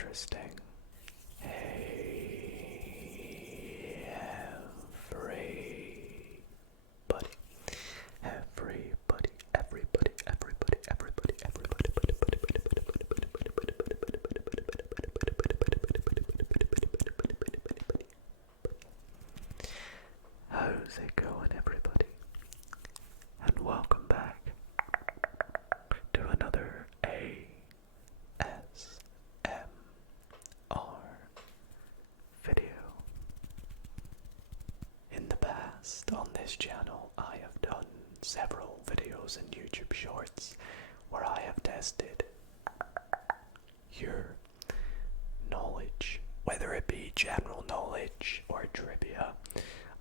interesting. Hey, everybody. How's it going, everybody? And welcome back to another ASMR video. In the past, on this channel, I have done several videos and YouTube shorts where I have tested your knowledge, whether it be general knowledge or trivia.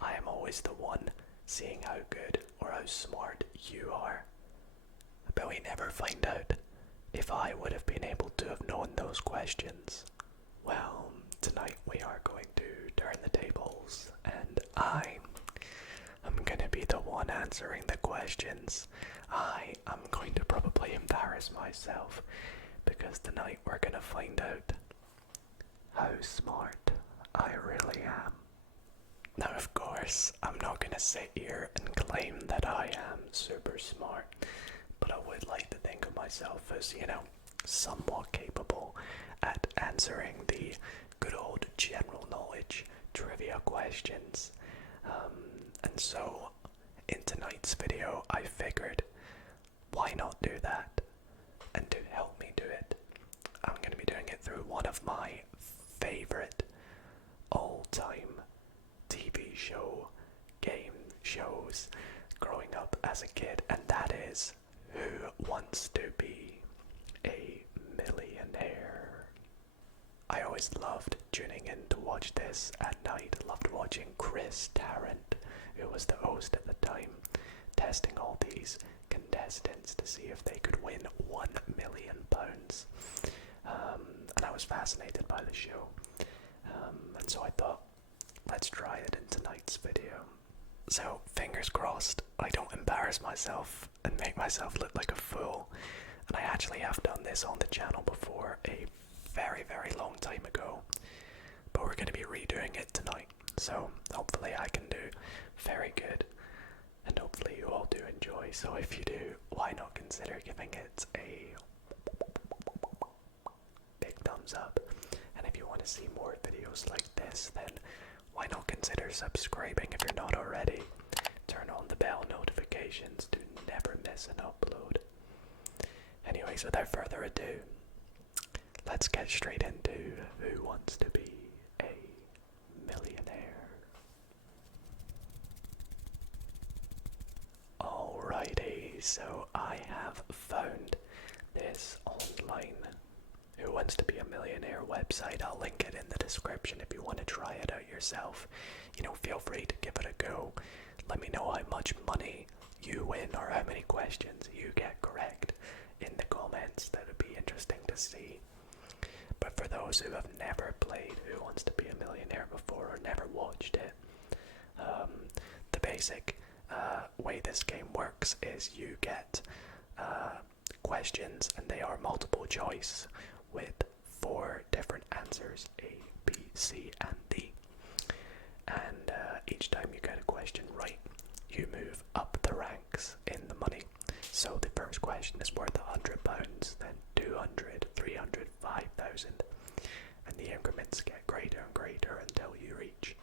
I am always the one seeing how good or how smart you are. But we never find out if I would have been able to have known those questions. Well, tonight we are going to turn the tables, and I'm going to be the one answering the questions. I am going to probably embarrass myself, because tonight we're going to find out how smart I really am. Now, of course, I'm not going to sit here and claim that I am super smart, but I would like to think of myself as, somewhat capable at answering the good old general knowledge trivia questions. And so, in tonight's video, I figured, why not do that? And to help me do it, I'm going to be doing it through one of my favorite all-time TV show, game shows growing up as a kid, and that is Who Wants to Be a Millionaire? I always loved tuning in to watch this at night. Loved watching Chris Tarrant, who was the host at the time, testing all these contestants to see if they could win £1 million. And I was fascinated by the show. And so I thought, let's try it in tonight's video. So, fingers crossed, I don't embarrass myself and make myself look like a fool. And I actually have done this on the channel before a very, very long time ago. But we're going to be redoing it tonight. So, hopefully I can do very good. And hopefully you all do enjoy. So if you do, why not consider giving it a big thumbs up? And if you want to see more videos like this, then why not consider subscribing if you're not already? Turn on the bell notifications to never miss an upload. Anyways, without further ado, let's get straight into Who Wants to Be a Millionaire? Alrighty, so I have found this online Who Wants to Be a Millionaire website. I'll link it in the description if you want to try it out yourself. Feel free to give it a go. Let me know how much money you win or how many questions you get correct in the comments. That would be interesting to see. But for those who have never played Who Wants to Be a Millionaire before or never watched it, the basic way this game works is you get questions, and they are multiple choice with 4 different answers, A, B, C, and D. And each time you get a question right, you move up the ranks in the money. So the first question is worth £100, then 200, 300, 5,000, and the increments get greater and greater until you reach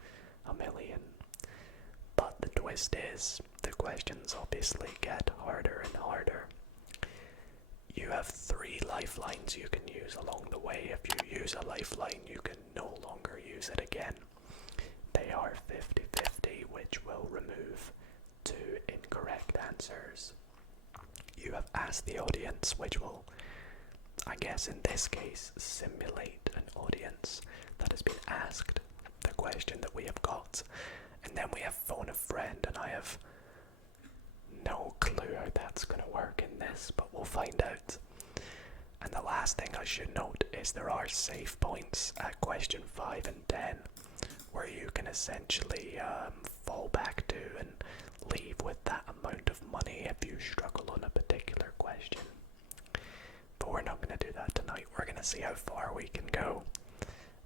£1 million. But the twist is, the questions obviously get harder and harder. You have 3 lifelines you can use along the way. If you use a lifeline, you can no longer use it again. They are 50-50, which will remove 2 incorrect answers. You have asked the audience, which will, I guess in this case, simulate an audience that has been asked the question that we have got. And then we have phone a friend, and I have no clue how that's going to work in this, but we'll find out. And the last thing I should note is there are save points at question 5 and 10, where you can essentially fall back to and leave with that amount of money if you struggle on a particular question. But we're not going gonna do that tonight. We're gonna see how far we can go,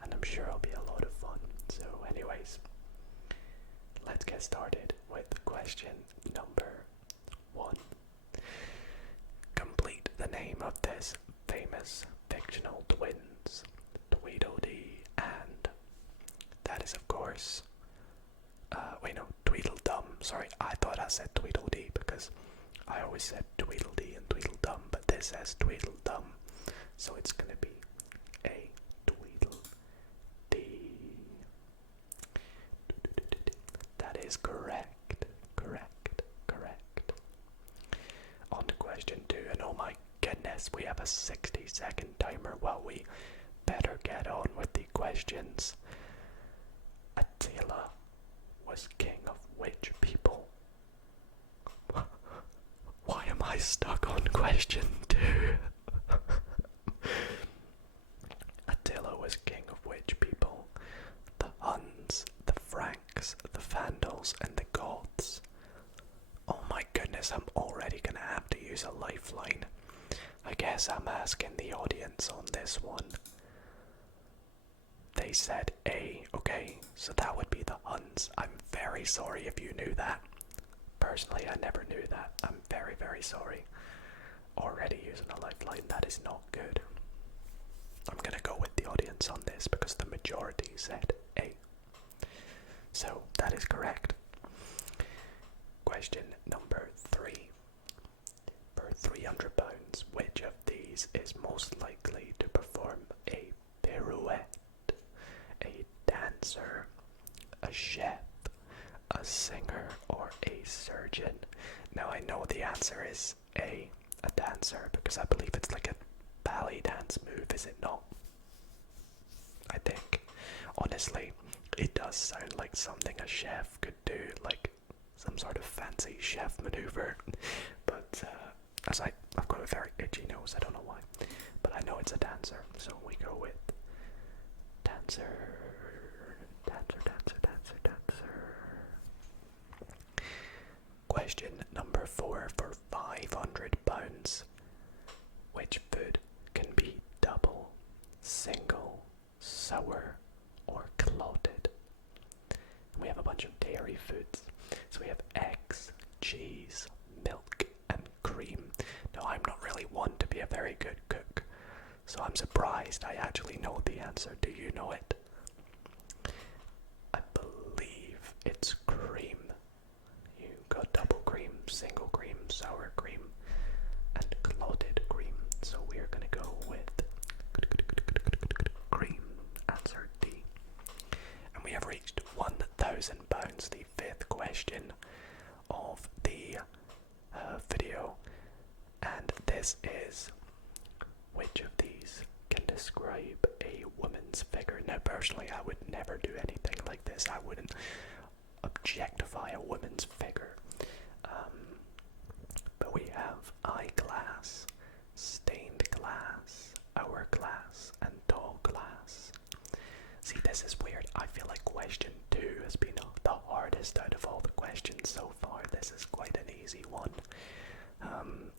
and I'm sure it'll be a lot of fun. So anyways, let's get started with question number 1. Complete the name of this famous fictional twins, Tweedledee and, that is of course, Tweedledum. Sorry, I thought I said Tweedledee because I always said Tweedledee and Tweedledum, but this says Tweedledum, so it's gonna be a Tweedledee. That is correct. On to question 2, and oh my goodness, we have a 60-second timer. Well, we better get on with the questions. Attila was king of which people? Why am I stuck on question 2? Attila was king of which people? The Huns, the Franks, the Vandals, and the Goths. Oh my goodness, I'm already gonna have to use a lifeline. I guess I'm asking the audience on this one. They said A. Okay, so that would be the Huns. I'm very sorry if you knew that. Personally, I never knew that. I'm very, very sorry. Already using a lifeline, that is not good. I'm gonna go with the audience on this because the majority said A. So, that is correct. Question number 3. For £300, which of these is most likely to perform a pirouette? A dancer, a chef, a singer, or a surgeon? Now I know the answer is A dancer, because I believe it's like a ballet dance move, is it not? I think. Honestly, it does sound like something a chef could do, like some sort of fancy chef maneuver. But I've got a very itchy nose, I don't know why. But I know it's a dancer, so we go with dancer. Question number 4 for £500. Which food can be double, single, sour, or clotted? We have a bunch of dairy foods. So we have eggs, cheese, milk, and cream. Now I'm not really one to be a very good cook, so I'm surprised I actually know the answer. Do you know it? I believe it's cream. You got double cream, single cream, sour cream, and clotted cream. So we're gonna go with cream. Answer D. And we have reached £1,000, the 5th question of the video. And this is, which of these can describe a woman's figure? Now personally, I would never do anything like this. I wouldn't objectify a woman's figure. But we have eyeglass, stained glass, hourglass, and tall glass. See, this is weird. I feel like question 2 has been the hardest out of all the questions so far. This is quite an easy one.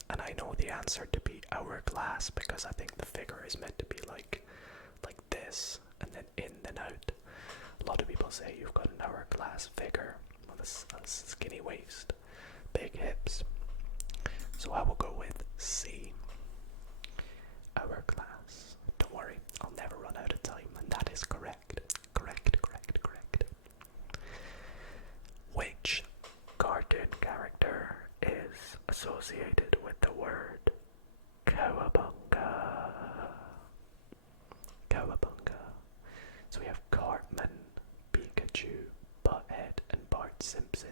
And I know the answer to be hourglass because I think the figure is meant to be like this, and then in and out. A lot of people say you've got an hourglass figure with a skinny waist, big hips. So I will go with C. Hourglass. Don't worry, I'll never run out of time, and that is correct. Which cartoon character is associated with the word cowabunga? So we have Cartman, Pikachu, Butthead, and Bart Simpson.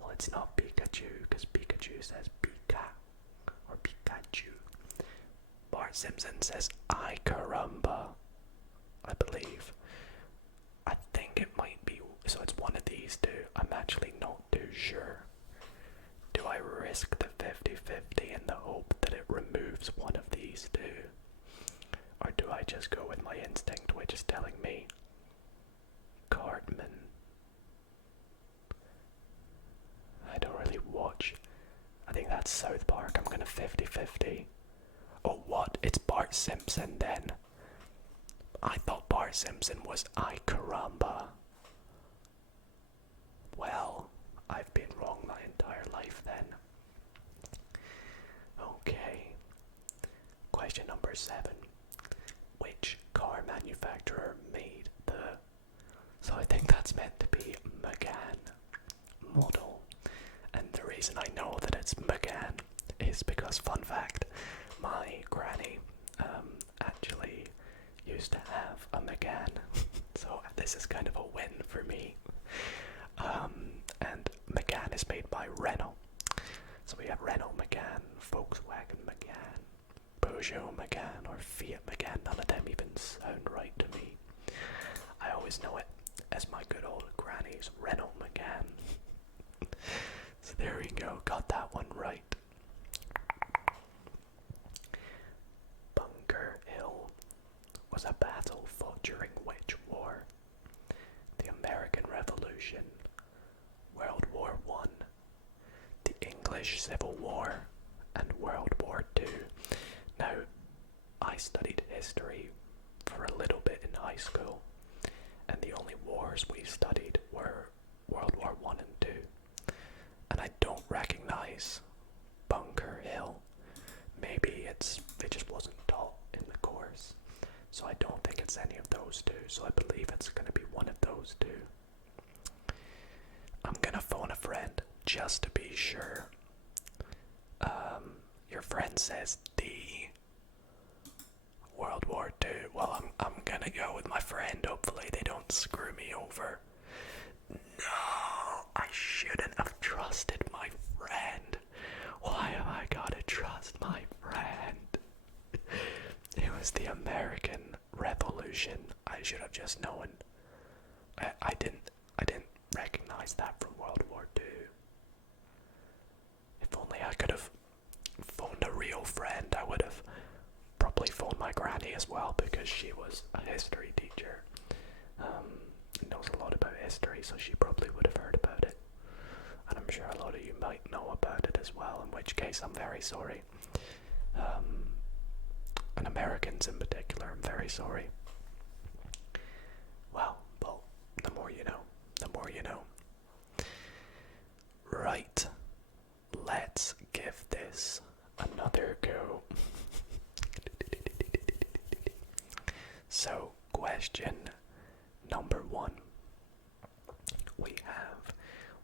Well, it's not Pikachu, because Pikachu says Pika, or Pikachu. Bart Simpson says I caramba, I believe. I think it might be, so it's one of these two. I'm actually not too sure. Do I risk the 50-50 in the hope that it removes one of these two? Or do I just go with my instinct, which is telling me Cartman? I don't really watch. I think that's South Park. I'm gonna 50-50. Oh, what? It's Bart Bart Simpson then. I thought Bart Simpson was ay caramba. Well, I've been wrong my entire life then. Okay. Question number 7. Which car manufacturer made the... So I think that's meant to be Megane model. And the reason I know that it's Megane is because, fun fact, my granny actually used to have a Megane. So this is kind of a win for me. And Megane is made by Renault. So we have Renault Megane, Volkswagen Megane, Peugeot Megane, or Fiat Megane. None of them even sound right to me. I always know it as my good old granny's Renault Megane. So there we go, got that one right. Bunker Hill was a battle fought during which war? The American Revolution, World War I, the English Civil War, and World War II. Now, I studied history for a little bit in high school, and the only wars we studied were World War I and II. And I don't recognize Bunker Hill. Maybe it just wasn't taught in the course. So I don't think it's any of those two. So I believe it's going to be one of those two. I'm going to phone a friend just to be sure. Your friend says D. World War II. Well, I'm going to go with my friend. Hopefully they don't screw me over. No, I shouldn't have trusted my friend. Why have I gotta trust my friend? It was the American Revolution. I should have just known. I didn't recognize that from World War II. If only I could have phoned a real friend, I would have probably phoned my granny as well, because she was a history teacher. Knows a lot about history, so she probably would have heard about it. And I'm sure a lot of you might know about it as well, in which case I'm very sorry. And Americans in particular, I'm very sorry. Well, the more you know, the more you know. Right, let's give this another go. So, question number 1. We have,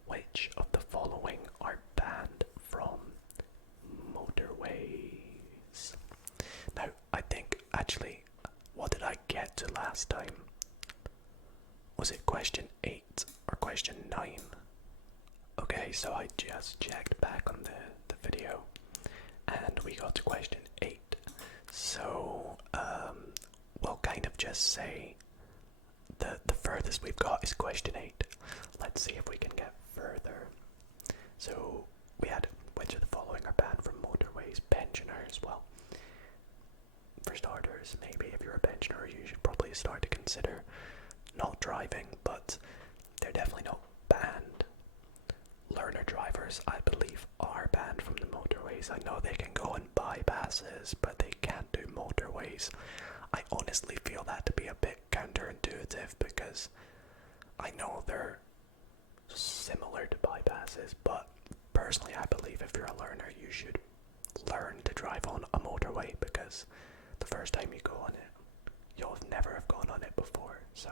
which of the following are banned from motorways? Now, I think, actually, what did I get to last time? Was it question 8 or question 9? Okay, so I just checked back on the video, and we got to question 8. So, we'll kind of just say the furthest we've got is question 8. Let's see if we can get further. So we had, which of the following are banned from motorways? Pensioners. Well, for starters, maybe if you're a pensioner, you should probably start to consider not driving, but they're definitely not banned. Learner drivers, I believe, are banned from the motorways. I know they can go and bypasses, but they can't do motorways. I honestly feel that to be a bit counterintuitive, because I know they're similar to bypasses, but personally I believe if you're a learner you should learn to drive on a motorway, because the first time you go on it, you'll never have gone on it before. So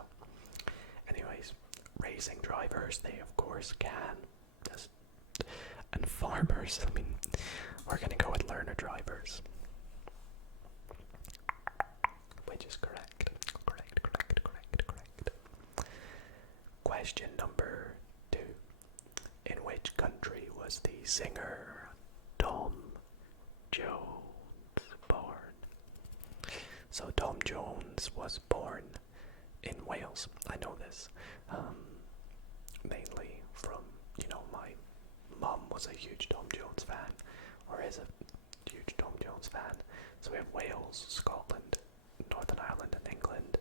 anyways, racing drivers, they of course can. And farmers, I mean, we're gonna go with learner drivers, which is correct. Question number 2. In which country was the singer Tom Jones born? So Tom Jones was born in Wales. I know this, mainly from, my mum was a huge Tom Jones fan, or is a huge Tom Jones fan. So we have Wales, Scotland, Northern Ireland and England,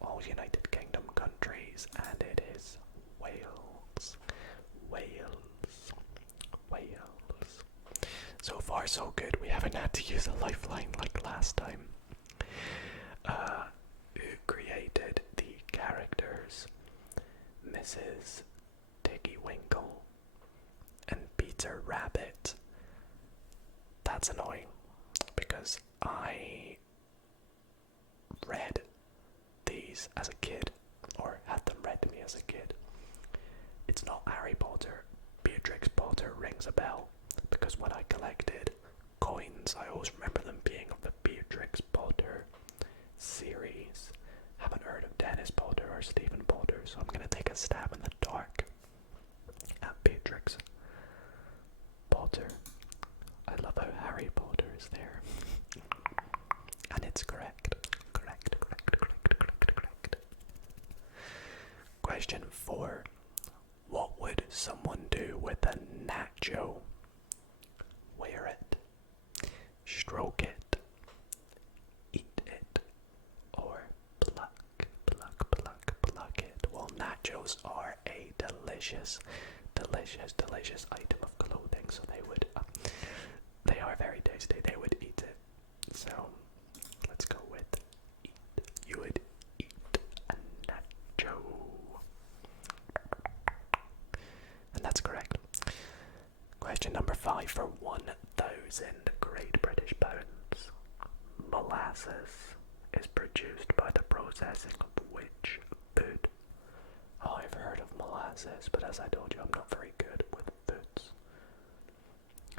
all United Kingdom countries, and it is Wales. So far so good, we haven't had to use a lifeline like last time. who created the characters Mrs. Tiggy Winkle and Peter Rabbit. That's annoying because I read these as a kid, or had them read to me as a kid. It's not Harry Potter. Beatrix Potter rings a bell because when I collected coins, I always remember them being of the Beatrix Potter series. Haven't heard of Dennis Potter or Stephen Potter, so I'm gonna take a stab in the dark at Beatrix Potter. I love how Harry Potter is there. And it's correct. Correct. Question 4. What would someone do with a nacho? Wear it, stroke it, eat it, or pluck it. Well, nachos are a delicious item of clothing, so they are very tasty. They would eat it. So let's go with eat. You would eat a nacho. And that's correct. Question number 5 for 1,000 Great British pounds. Molasses is produced by the processing of which food? Oh, I've heard of molasses, but as I told you, I'm not very good with foods.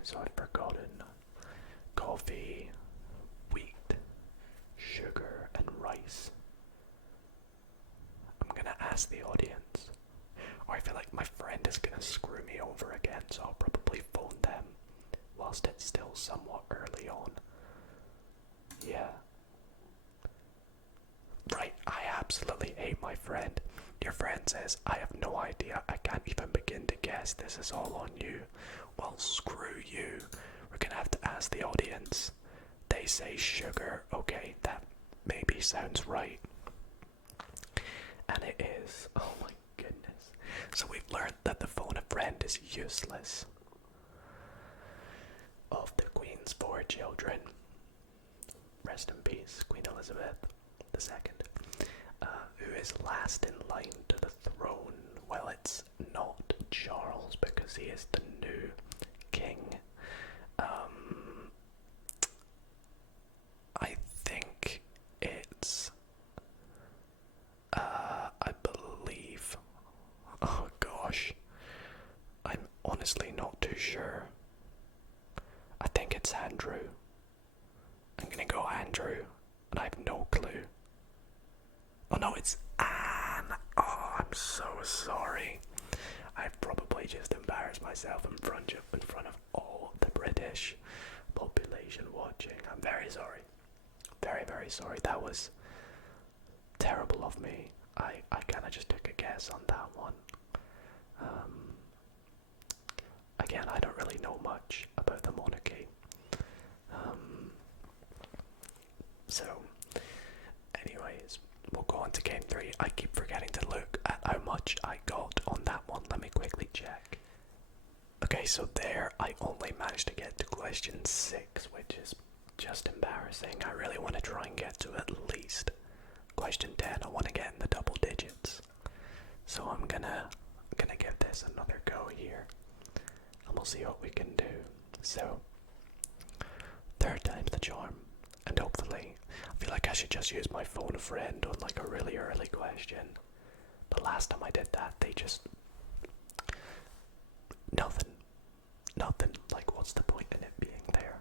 So I've forgotten coffee, wheat, sugar, and rice. I'm gonna ask the audience. Or I feel like my friend is gonna screw me over again, so I'll probably phone them whilst it's still somewhat early on. Yeah. Right, I absolutely hate my friend. Your friend says, I have no idea, I can't even begin to guess, this is all on you. Well, screw you. We're gonna have to ask the audience. They say sugar. Okay, that maybe sounds right. And it is. Oh my goodness. So we've learned that the phone a friend is useless. Of the Queen's 4 children, rest in peace, Queen Elizabeth II, who is last in line to the throne? Well, it's not Charles because he is the new king. I think it's I believe, oh gosh, I'm honestly not too sure. I think it's Andrew. I'm gonna go Andrew, and I have no clue. Oh no, it's Anne. Oh, I'm so sorry. I've probably just embarrassed myself in front of all the British population watching. I'm very sorry. Very, very sorry. That was terrible of me. I kind of just took a guess on that one. Again, I don't really know much about the monarchy. So, anyways, we'll go on to game 3. I keep forgetting to look at how much I got on that one. Let me quickly check. Okay, so there I only managed to get to question 6, which is just embarrassing. I really want to try and get to at least question 10. I want to get in the double digits. So I'm gonna give this another go here. And we'll see what we can do. So, 3rd time's the charm. And hopefully, I feel like I should just use my phone a friend on like a really early question. But last time I did that, they just... Nothing. Like, what's the point in it being there?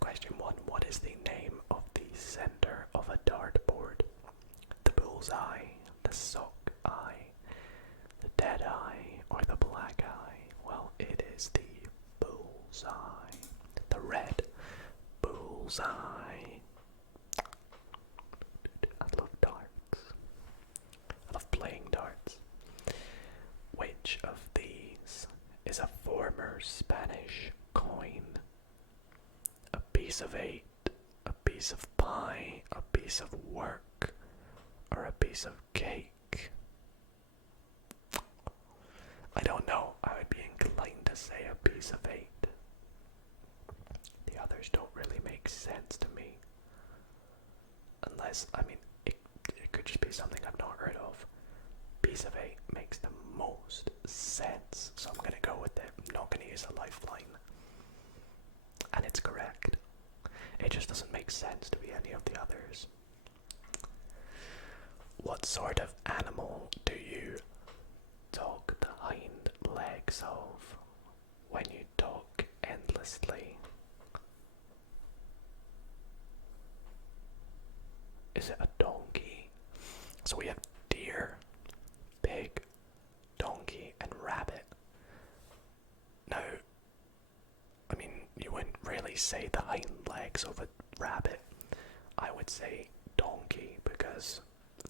Question 1. What is the name of the center of a dartboard? The bullseye, the sock eye, the dead eye, or the black eye? Well, it is the bullseye. The red bullseye. I love darts. I love playing darts. Which of these is a former Spanish coin? A piece of 8, a piece of pie, a piece of work, or a piece of cake? I don't know. I would be inclined to say a piece of 8. The others don't really make sense to me. unless, I mean, it could just be something I've not heard of. Piece of 8 makes the most sense, so I'm going to go with it. I'm not going to use a lifeline. And it's correct. It just doesn't make sense to be any of the others. What sort of animal do you talk the hind legs of when you talk endlessly? Is it a donkey? So we have deer, pig, donkey, and rabbit. Now, I mean, you wouldn't really say the hind legs of a rabbit. I would say donkey because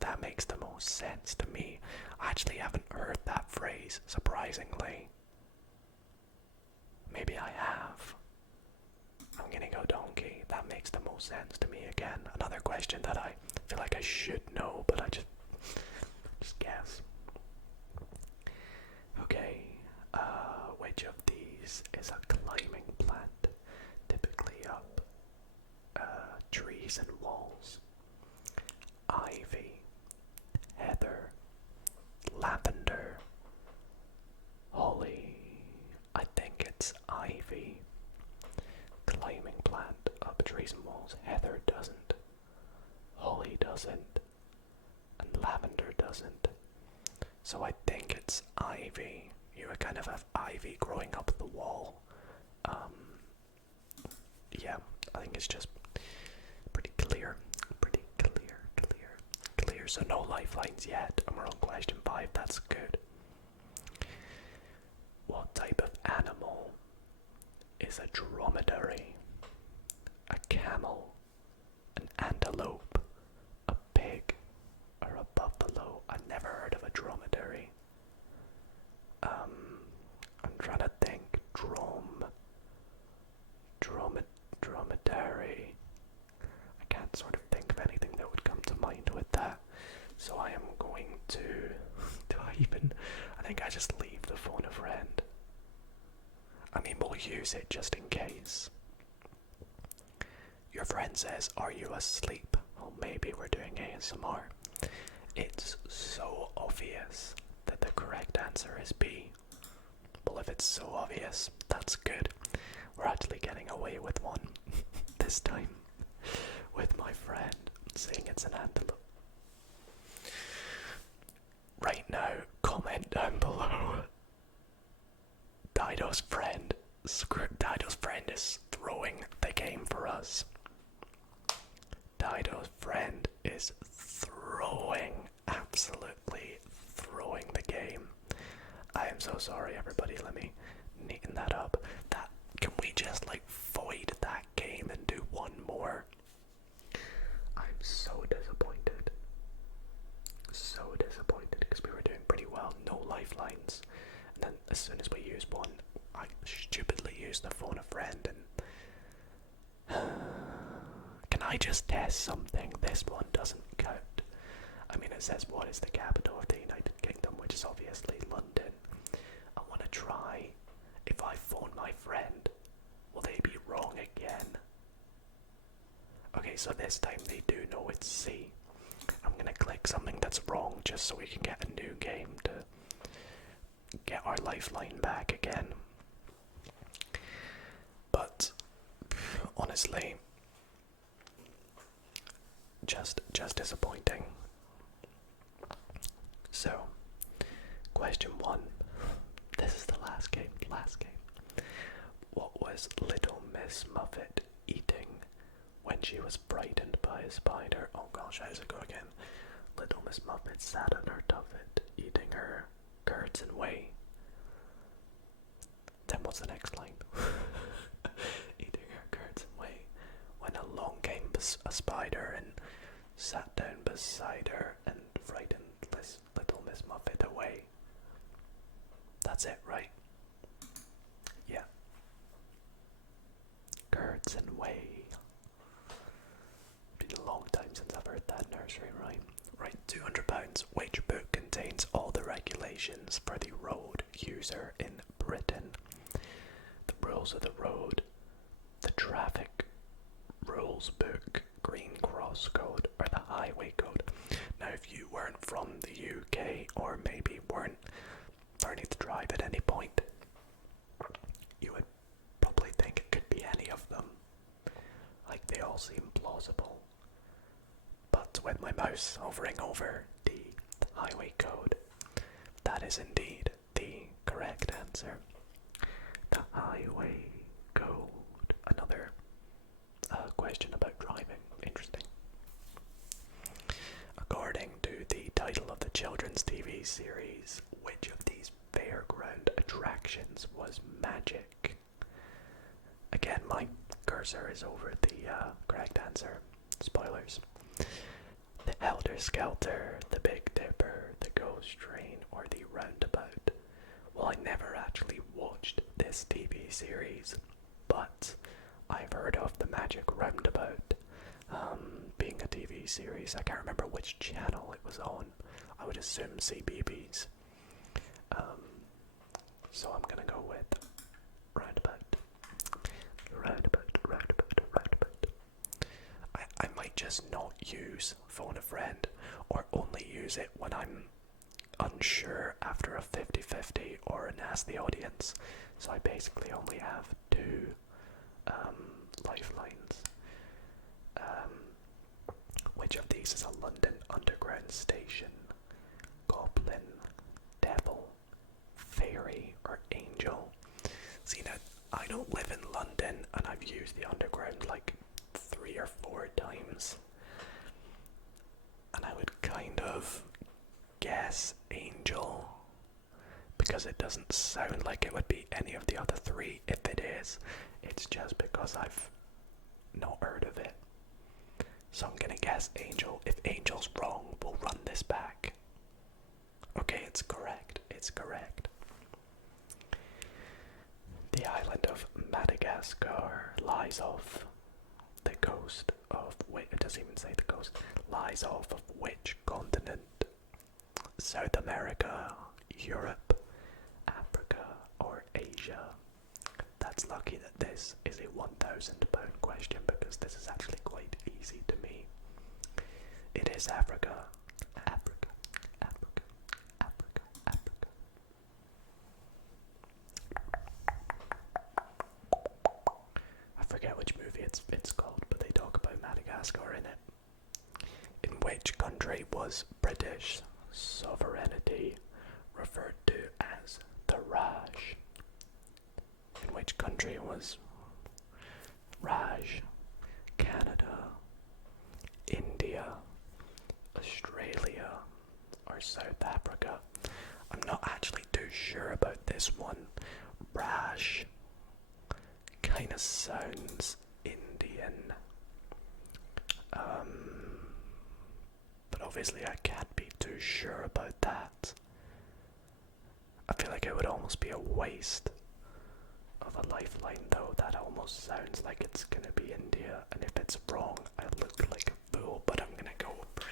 that makes the most sense to me. I actually haven't heard that phrase, surprisingly. Maybe I have. I'm gonna go donkey. That makes the most sense to me again. Another question that I feel like I should know, but I just guess. Okay, which of these is a climbing plant? Typically up trees and walls. Ivy, heather, lavender, holly. I think it's ivy. Climbing plant up trees and walls. Heather doesn't. Holly doesn't. And lavender doesn't. So I think it's ivy. You kind of have ivy growing up the wall. Yeah, I think it's just pretty clear. Clear. So no lifelines yet. And we're on question 5. That's good. What type of animal is a dromedary? A camel, an antelope, a pig, or a buffalo? I've never heard of a dromedary. I'm trying to think. Dromedary. I can't sort of think of anything that would come to mind with that. So I am going to... I think I just leave the phone a friend. I mean, we'll use it just in case. Your friend says, "Are you asleep?" Well, maybe we're doing ASMR. It's so obvious that the correct answer is B. Well, if it's so obvious, that's good. We're actually getting away with one this time with my friend saying it's an antelope. Right now, comment down below. Dido's friend is throwing the game for us. Dido's friend is absolutely throwing the game. I am so sorry, everybody. Let me neaten that up. Can we just void that game and do one more? I'm so disappointed. Because we were doing pretty well. No lifelines. And then as soon as we use one, I stupidly used the phone a friend and... Can I just test something? This one doesn't count. I mean, it says what is the capital of the United Kingdom, which is obviously London. I want to try. If I phone my friend, will they be wrong again? Okay, so this time they do know it's C. I'm gonna click something that's wrong just so we can get a new game to get our lifeline back again. But honestly, just disappointing. So, question 1. This is the last game. What was Little Miss Muffet eating when she was frightened by a spider? Oh gosh, how's it go again? Little Miss Muffet sat on her tuffet, eating her curds and whey. Then what's the next line? Eating her curds and whey. When along came a spider and sat down beside her and frightened Little Miss Muffet away. That's it, right? Yeah. Curds and whey. Been a long time since I've heard that nursery rhyme. Right, £200. Which book contains all the regulations for the road user in Britain? The rules of the road, the traffic rules book, Green Cross Code, or the highway code. Now, if you weren't from the UK or maybe weren't learning to drive at any point, you would probably think it could be any of them. Like, they all seem plausible. But with my mouse hovering over the highway code, that is indeed the correct answer. The highway code. Another question about driving. Interesting. According to the title of the children's TV series, which of these fairground attractions was magic? Again, my cursor is over the correct answer. Spoilers. The Helter Skelter, the Big Dipper, the Ghost Train, or the Roundabout? Well, I never actually watched this TV series, but I've heard of the Magic Roundabout being a TV series. I can't remember which channel it was on. I would assume CBeebies. So I'm gonna go with Roundabout. Roundabout. I might just not use Phone a Friend, or only use it when I'm unsure after a 50-50 or an Ask the Audience. So I basically only have two lifelines. Which of these is a London Underground station? Goblin, Devil, Fairy, or Angel? See, now, I don't live in London, and I've used the Underground like 3 or 4 times. And I would kind of guess Angel, because it doesn't sound like it would be any of the other 3. If it is, it's just because I've not heard of it. So I'm gonna guess Angel. If Angel's wrong, we'll run this back. Okay, it's correct. It's correct. The island of Madagascar lies off the coast of it doesn't even say the coast. Lies off of which continent? South America, Europe, Africa, or Asia? That's lucky that this is a £1,000 question, because this is actually quite easy to me. It is Africa. Africa. Africa. Africa. Africa. I forget which movie it's called, but they talk about Madagascar in it. In which country was British sovereignty referred to as the Raj? In which country was Raj? Canada, India, Australia, or South Africa? I'm not actually too sure about this one. Raj kind of sounds Indian. But obviously I can't be too sure about that. I feel like it would almost be a waste of a lifeline though. That almost sounds like it's gonna be India, and if it's wrong, I look like a fool, but I'm gonna go for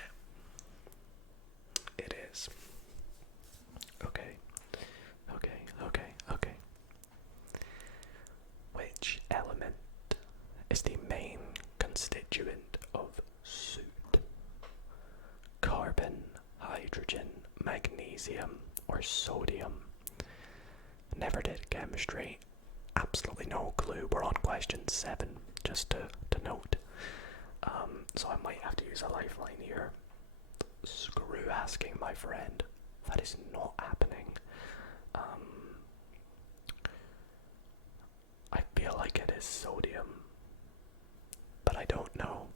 it. It is. Okay. Which element is the main constituent of soot? Carbon, hydrogen, magnesium, or sodium? Never did chemistry. Absolutely no clue. We're on question 7, just to note. So I might have to use a lifeline here. Screw asking my friend. That is not happening. I feel like it is sodium, but I don't know.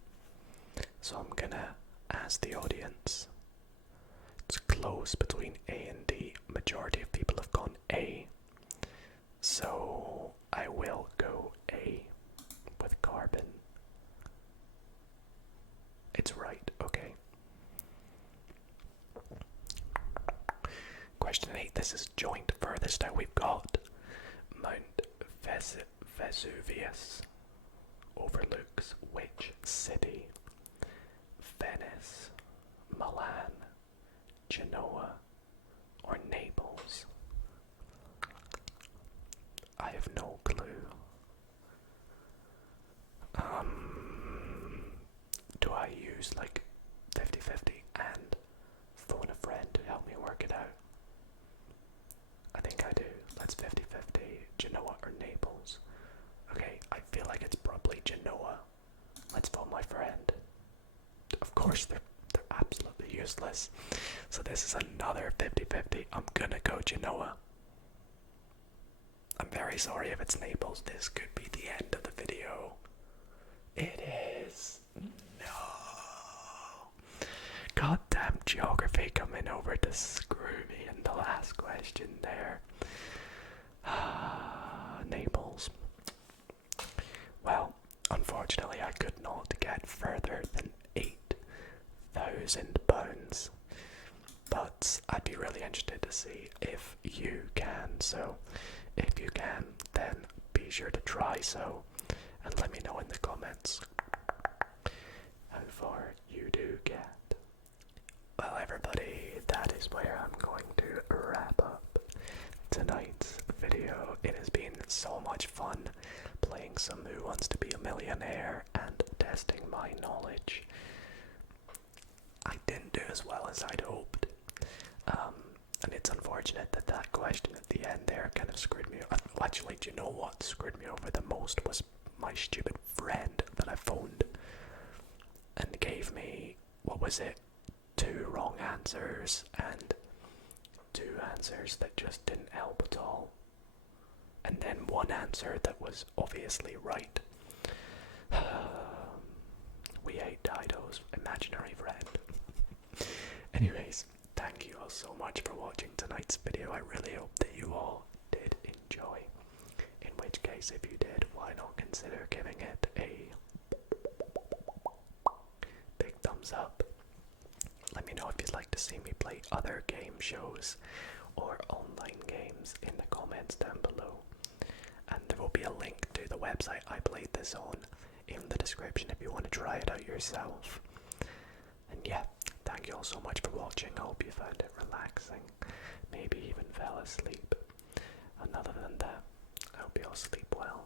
So I'm gonna ask the audience. It's close between A and D. Majority of people have gone A. So I will go A with carbon. It's right, okay. Question 8, this is joint. Furthest out we've got Mount Vesuvius overlooks which city? Venice, Milan, Genoa, or Naples? I have no clue. Do I use like or Naples? Okay, I feel like it's probably Genoa. Let's phone my friend. Of course, they're absolutely useless. So this is another 50-50. I'm gonna go Genoa. I'm very sorry if it's Naples. This could be the end of the video. It is. No. Goddamn geography coming over to screw me in the last question there. Naples. Well, unfortunately I could not get further than £8,000. But I'd be really interested to see if you can. So if you can, then be sure to try so and let me know in the comments how far you do get. Well everybody, that is where I'm going to wrap up tonight's video. It has been so much fun playing some Who Wants to Be a Millionaire and testing my knowledge. I didn't do as well as I'd hoped. And it's unfortunate that that question at the end there kind of screwed me over. Actually, do you know what screwed me over the most was my stupid friend that I phoned and gave me, what was it, 2 wrong answers and 2 answers that just didn't help at all. And then 1 answer that was obviously right. We hate Dido's imaginary friend. Anyways, thank you all so much for watching tonight's video. I really hope that you all did enjoy. In which case, if you did, why not consider giving it a big thumbs up. Let me know if you'd like to see me play other game shows or online games in the comments down below. And there will be a link to the website I played this on in the description if you want to try it out yourself. And yeah, thank you all so much for watching. I hope you found it relaxing, maybe even fell asleep. And other than that, I hope you all sleep well.